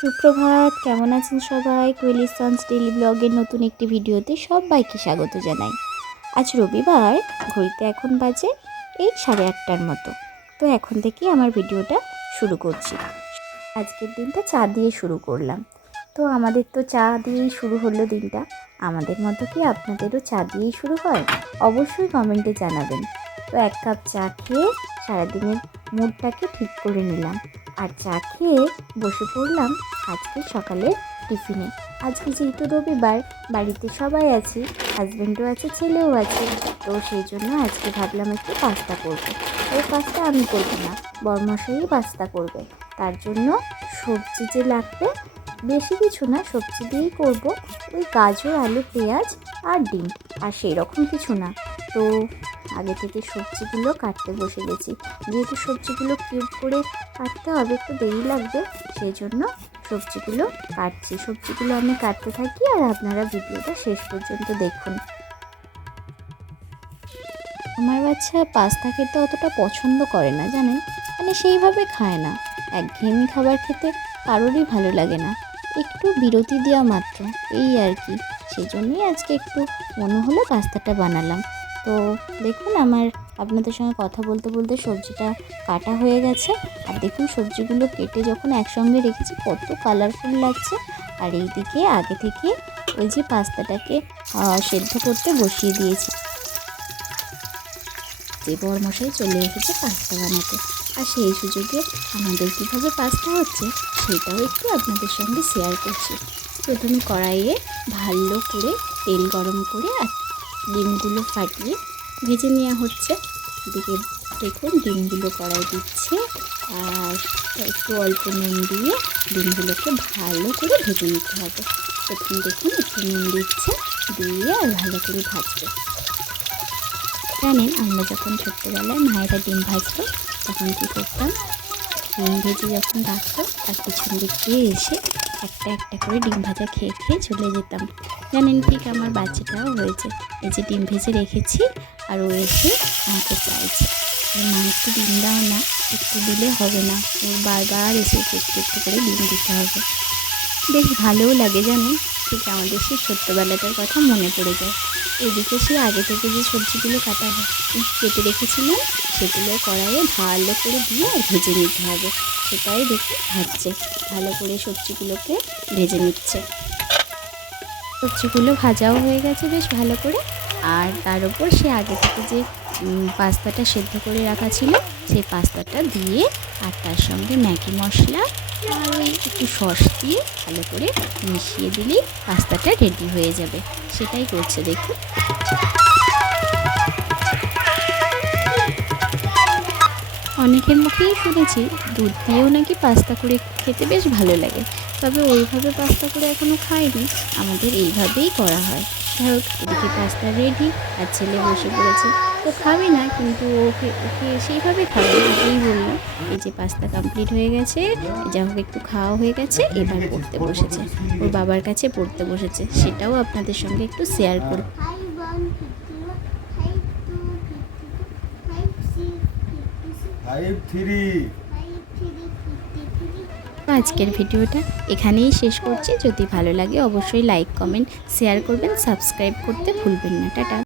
সুপ্রভাত, কেমন আছেন সবাই? কোয়েলিস সন্স ডেইলি ব্লগের নতুন একটি ভিডিওতে সবাইকে স্বাগত জানাই। আজ রবিবার, ঘড়িতে এখন বাজে এই 8:30টার মতো। তো এখন থেকেই আমার ভিডিওটা শুরু করছি। আজকের দিনটা চা দিয়ে শুরু করলাম। তো আমাদের তো চা দিয়েই শুরু হলো দিনটা। আমাদের মতো কি আপনাদেরও চা দিয়েই শুরু হয়? অবশ্যই কমেন্টে জানাবেন। তো 1 কাপ চা খেয়ে সারাদিনের মুডটাকে ঠিক করে নিলাম। আর চা খেয়ে বসে পড়লাম আজকে সকালের টিফিনে। আজকে যেহেতু রবিবার, বাড়িতে সবাই আছি, হাজব্যান্ডও আছে, ছেলেও আছে। তো সেই জন্য আজকে ভাবলাম একটু পাস্তা করবো। ওই পাস্তা আমি করবো না, বরমশাই পাস্তা করবে। তার জন্য সবজি যে লাগবে, বেশি কিছু না, সবজি দিয়েই করব। ওই গাজর, আলু, পেঁয়াজ আর ডিম, আর সেই রকম কিছু না। তো আগে থেকে সবজিগুলো কাটতে বসে গেছি। যেহেতু সবজিগুলো কিউব করে কাটতে হবে, একটু দেরি লাগবে, সেই জন্য সবজিগুলো কাটছি। সবজিগুলো আমি কাটতে থাকি আর আপনারা ভিডিওটা শেষ পর্যন্ত দেখুন। আমার বাচ্চা পাস্তা খেতে অতটা পছন্দ করে না, জানেন, মানে সেইভাবে খায় না। একঘেয়েমি খাবার খেতে কারোরই ভালো লাগে না, একটু বিরতি দেওয়া মাত্র, এই আর কি। সেই জন্যই আজকে একটু মনে হলো পাস্তাটা বানালাম। তো দেখুন, আমার আপনাদের সঙ্গে কথা বলতে বলতে সবজিটা কাটা হয়ে গেছে। আর দেখুন, সবজিগুলো কেটে যখন একসঙ্গে রেখেছি কত কালারফুল লাগছে। আর এইদিকে আগে থেকে ওই যে পাস্তাটাকে সেদ্ধ করতে বসিয়ে দিয়েছি। যে বরমশাই চলে এসেছে পাস্তা বানাতে, আর সেই সুযোগে আমাদের কীভাবে পাস্তা হচ্ছে সেটাও একটু আপনাদের সঙ্গে শেয়ার করছি। প্রথমে কড়াইয়ে ভালো করে তেল গরম করে আর ডিমগুলো ফাটিয়ে ভেজে নেওয়া হচ্ছে। এদিকে দেখুন, ডিমগুলো কড়াই দিচ্ছে আর একটু অল্প নুন দিয়ে ডিমগুলোকে ভালো করে ভেজে নিতে হবে। প্রথমে দেখুন একটু নুন দিচ্ছে, দিয়ে আর ভালো করে ভাজবে। জানেন, আমরা যখন ছোট্টবেলায় মায়েরা ডিম ভাজতো তখন কী করতাম, ডিম ভেজে যখন রাখতো তার পিছন দিক দিয়ে এসে একটা একটা করে ডিম ভাজা খেয়ে খেয়ে চলে যেতাম। জানেন, ঠিক আমার বাচ্চাটাও হয়েছে। এই যে ডিম ভেজে রেখেছি আর ও এসে আমাকে চাইছে, মা একটু ডিম দাও না, একটু দিলে হবে না, ওর বারবার এসে একটু একটু করে ডিম দিতে হবে। বেশ ভালোও লাগে, জানেন, ঠিক আমাদের সেই ছোট্টবেলাটার কথা মনে পড়ে যায়। এদিকে সে আগে থেকে যে সবজিগুলো কেটে রেখেছিলাম সেগুলো কড়াইয়ে ভালো করে দিয়ে আর ভেজে নিতে হবে। সেটাই দেখে ভাজছে, ভালো করে সবজিগুলোকে ভেজে নিচ্ছে। সবজিগুলো ভাজাও হয়ে গেছে বেশ ভালো করে। আর তার উপর সে আগে থেকে যে পাস্তাটা সেদ্ধ করে রাখা ছিল সেই পাস্তাটা দিয়ে আর তার সঙ্গে ম্যাগি মশলা আর ওই একটু সস দিয়ে ভালো করে মিশিয়ে দিলেই পাস্তাটা রেডি হয়ে যাবে। সেটাই করছে দেখুন। অনেকের মুখেই শুনেছি দুধ দিয়েও নাকি পাস্তা করে খেতে বেশ ভালো লাগে, তবে ওইভাবে পাস্তা করে এখনও খাইনি, আমাদের এইভাবেই করা হয়। যাই হোক, এদিকে পাস্তা রেডি আর ছেলে বসে পড়েছে। ও খাবে না, কিন্তু ওকে সেইভাবে খাবে, ওকেই বললো এই যে পাস্তা কমপ্লিট হয়ে গেছে, যা হোক একটু খাওয়া হয়ে গেছে, এবার পড়তে বসেছে, ওর বাবার কাছে পড়তে বসেছে। সেটাও আপনাদের সঙ্গে একটু শেয়ার করব। আজকের ভিডিওটা এখানেই শেষ করছি। যদি ভালো লাগে অবশ্যই লাইক, কমেন্ট, শেয়ার করবেন, সাবস্ক্রাইব করতে ভুলবেন না। টাটা।